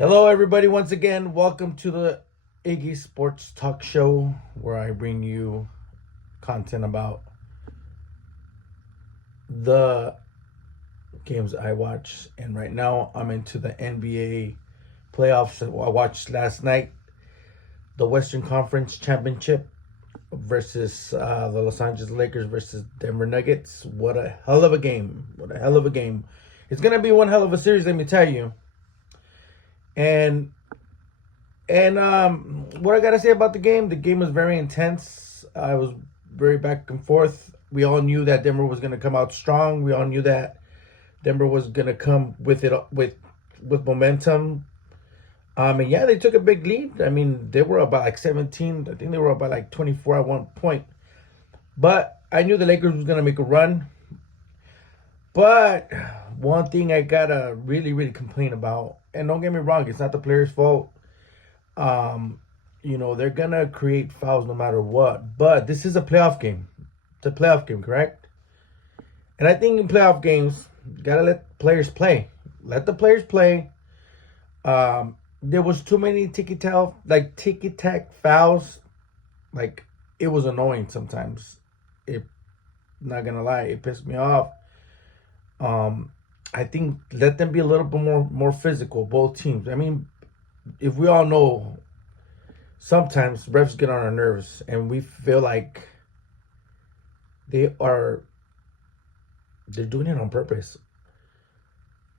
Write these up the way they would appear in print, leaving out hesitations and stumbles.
Hello, everybody. Once again, welcome to the Iggy Sports Talk Show, where I bring you content about the games I watch. And right now, I'm into the NBA playoffs. I watched last night the Western Conference Championship versus the Los Angeles Lakers versus Denver Nuggets. What a hell of a game! What a hell of a game! It's gonna be one hell of a series, let me tell you. And what I gotta say about the game was very intense. I was very back and forth. We all knew that Denver was gonna come out strong. We all knew that Denver was gonna come with it with momentum. And yeah, they took a big lead. I mean, they were about like 17. I think they were about like 24 at one point. But I knew the Lakers was gonna make a run. But one thing I gotta really complain about, and don't get me wrong, it's not the players' fault. Um, they're gonna create fouls no matter what. But this is a playoff game. It's a playoff game, correct? And I think in playoff games, you gotta let players play. Let the players play. There was too many ticky tack fouls. Like, it was annoying sometimes. It, not gonna lie, it pissed me off. I think let them be a little bit more physical, both teams. I mean, if we all know, sometimes refs get on our nerves, and we feel like they are they're doing it on purpose.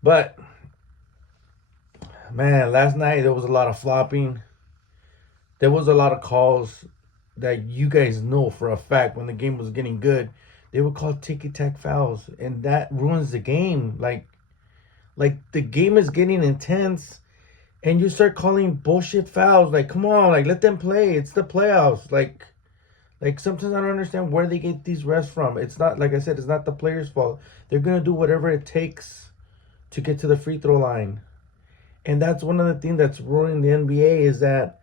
But man, last night there was a lot of flopping. There was a lot of calls that you guys know for a fact when the game was getting good, they would call ticky tack fouls, and that ruins the game. Like the game is getting intense, and you start calling bullshit fouls. Like, come on, like let them play. It's the playoffs. Like sometimes I don't understand where they get these refs from. It's not, like I said, it's not the players' fault. They're gonna do whatever it takes to get to the free throw line. And that's one of the things that's ruining the NBA is that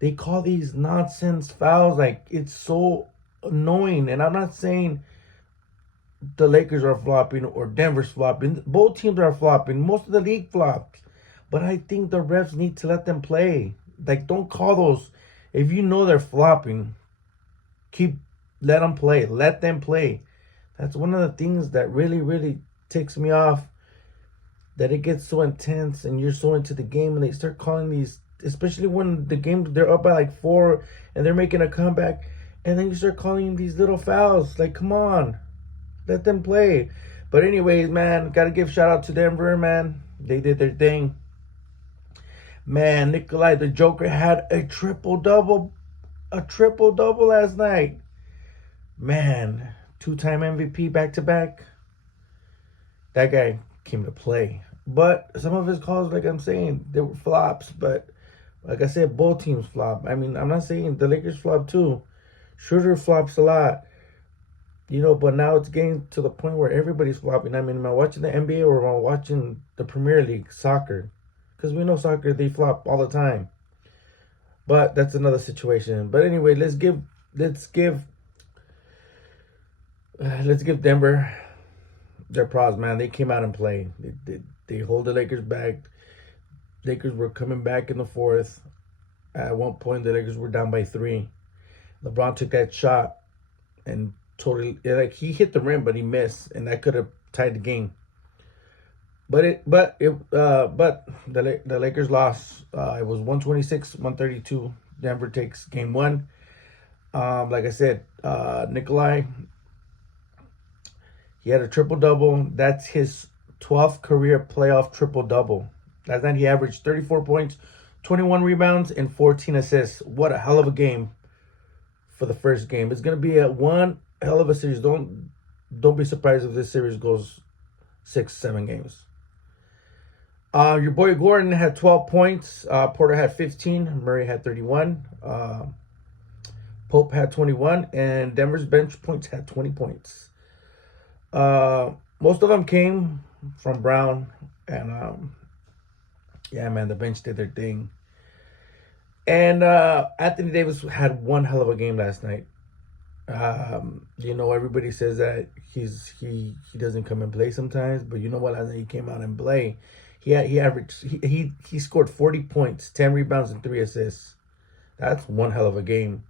they call these nonsense fouls. Like, it's so annoying. And I'm not saying the Lakers are flopping or Denver's flopping. Both teams are flopping. Most of the league flops. But I think the refs need to let them play. Like, don't call those. If you know they're flopping, let them play. Let them play. That's one of the things that really ticks me off. That it gets so intense and you're so into the game and they start calling these, especially when the game they're up by like 4 and they're making a comeback, and then you start calling these little fouls. Like, come on, let them play. But anyways, man, gotta give shout out to Denver, man. They did their thing. Man, Nikolai the Joker had a triple double last night. Man, 2-time MVP back to back. That guy came to play. But some of his calls, like I'm saying, they were flops. But like I said, both teams flop. I mean, I'm not saying the Lakers flop too. Schroeder flops a lot. But now it's getting to the point where everybody's flopping. I mean, am I watching the NBA or am I watching the Premier League soccer? Because we know soccer, they flop all the time. But that's another situation. But anyway, let's give Denver their props, man. They came out and played. They hold the Lakers back. Lakers were coming back in the fourth. At one point, the Lakers were down by 3. LeBron took that shot and he hit the rim, but he missed, and that could have tied the game. But the Lakers lost. It was 126-132. Denver takes game 1. Like I said, Nikolai, he had a triple-double. That's his 12th career playoff triple-double. Last night he averaged 34 points, 21 rebounds, and 14 assists. What a hell of a game for the first game. It's going to be one hell of a series. Don't be surprised if this series goes 6-7 games. Your boy Gordon had 12 points. Porter had 15. Murray had 31. Pope had 21. And Denver's bench points had 20 points. Most of them came from Brown, and yeah, man, the bench did their thing. And Anthony Davis had one hell of a game last night. Everybody says that he doesn't come and play sometimes, but you know what? Last night he came out and play. He averaged he scored 40 points, 10 rebounds, and 3 assists. That's one hell of a game.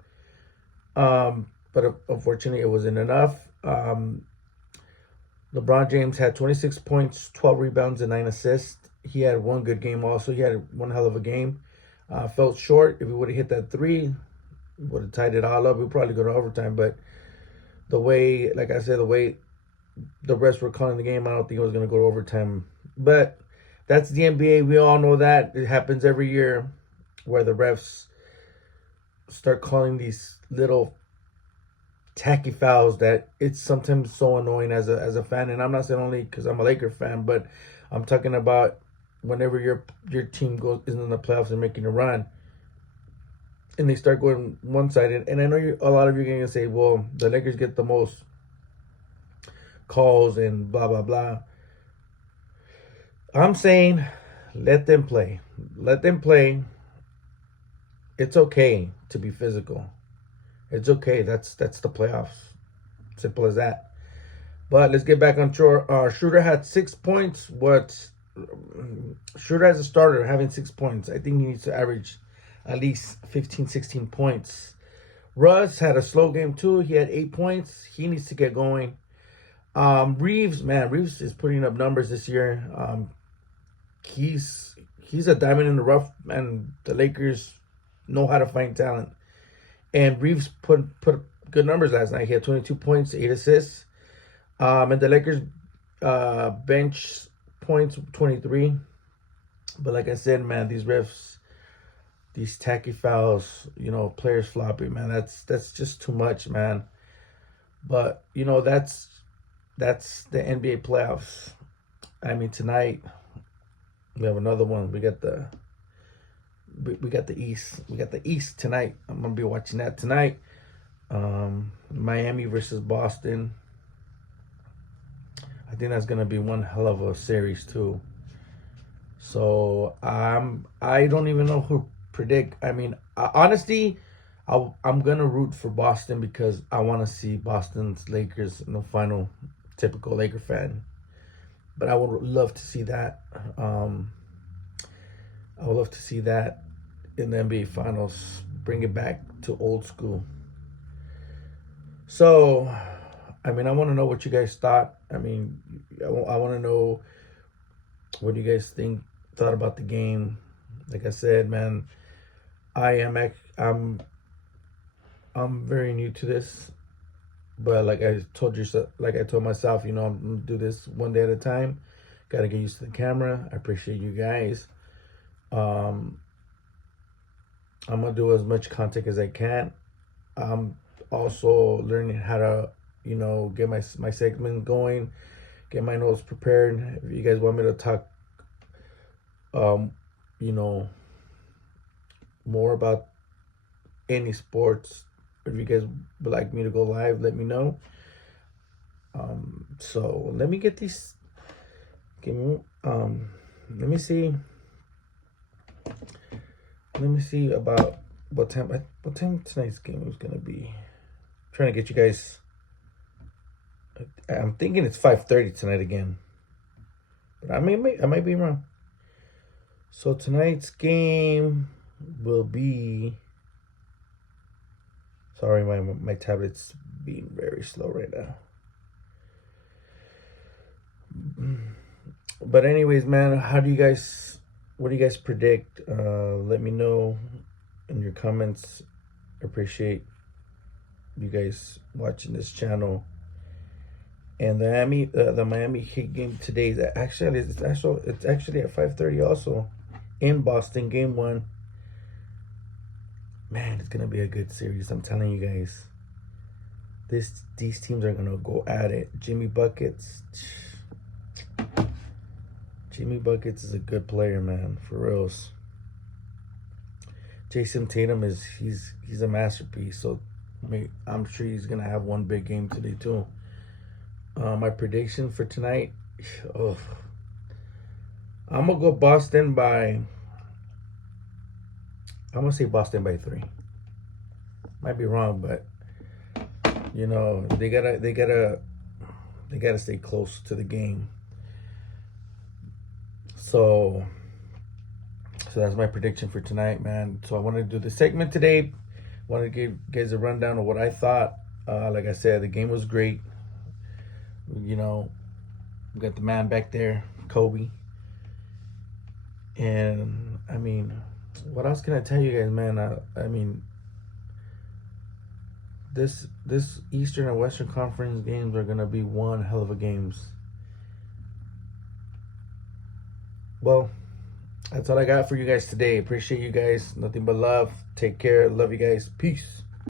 But unfortunately, it wasn't enough. LeBron James had 26 points, 12 rebounds, and 9 assists. He had one good game also. He had one hell of a game. Felt short. If he would have hit that three, would have tied it all up. We'd probably go to overtime. But the way, like I said, the way the refs were calling the game, I don't think it was going to go to overtime. But that's the NBA. We all know that. It happens every year where the refs start calling these little tacky fouls that it's sometimes so annoying as a fan. And I'm not saying only because I'm a Laker fan, but I'm talking about whenever your team is in the playoffs and making a run, and they start going one sided. And I know a lot of you are going to say, well, the Lakers get the most calls and blah blah blah. I'm saying, let them play. Let them play. It's okay to be physical. It's okay. That's the playoffs. Simple as that. But let's get back on shore. Schroeder had 6 points. Schroeder as a starter having 6 points. I think he needs to average at least 15, 16 points. Russ had a slow game too. He had 8 points. He needs to get going. Reeves is putting up numbers this year. He's a diamond in the rough, and the Lakers know how to find talent. And Reeves put good numbers last night. He had 22 points, 8 assists. And the Lakers bench points 23. But like I said, man, these refs, these tacky fouls, players flopping, man, that's just too much, man. But that's the NBA playoffs. I mean, tonight we have another one. We got the East. We got the East tonight. I'm gonna be watching that tonight. Miami versus Boston. I think that's gonna be one hell of a series too. So I don't even know who predict. I mean, honestly, I'm gonna root for Boston because I want to see Boston's Lakers in the final. Typical Laker fan, but I would love to see that. I would love to see that in the NBA Finals. Bring it back to old school. So, I mean, I want to know what you guys thought. I mean, I want to know what you guys thought about the game. Like I said, man, I'm very new to this, but like I told myself, I'm gonna do this one day at a time. Got to get used to the camera. I appreciate you guys. I'm gonna do as much content as I can. I'm also learning how to, get my segment going, get my notes prepared. If you guys want me to talk, more about any sports, if you guys would like me to go live, let me know. So let me get these. Let me see. Let me see about what time tonight's game is gonna be. I'm trying to get you guys. I'm thinking it's 5:30 tonight again, but I might be wrong. So tonight's game will be. Sorry, my tablet's being very slow right now. But anyways, man, what do you guys predict? Let me know in your comments. Appreciate you guys watching this channel. And the Miami Heat game today is actually at 5:30 also in Boston, game 1. Man, it's gonna be a good series. I'm telling you guys. These teams are gonna go at it. Jimmy Buckets is a good player, man, for reals. Jason Tatum he's a masterpiece. So I'm sure he's gonna have one big game today too. My prediction for tonight, I'm gonna go Boston by. I'm gonna say Boston by 3. Might be wrong, but they gotta stay close to the game. So that's my prediction for tonight, man. So I wanted to do the segment today. Wanted to give you guys a rundown of what I thought. Like I said, the game was great. You know, we got the man back there, Kobe. And I mean, what else can I tell you guys, man? I mean, this Eastern and Western Conference games are gonna be one hell of a games. Well, that's all I got for you guys today. Appreciate you guys. Nothing but love. Take care. Love you guys. Peace.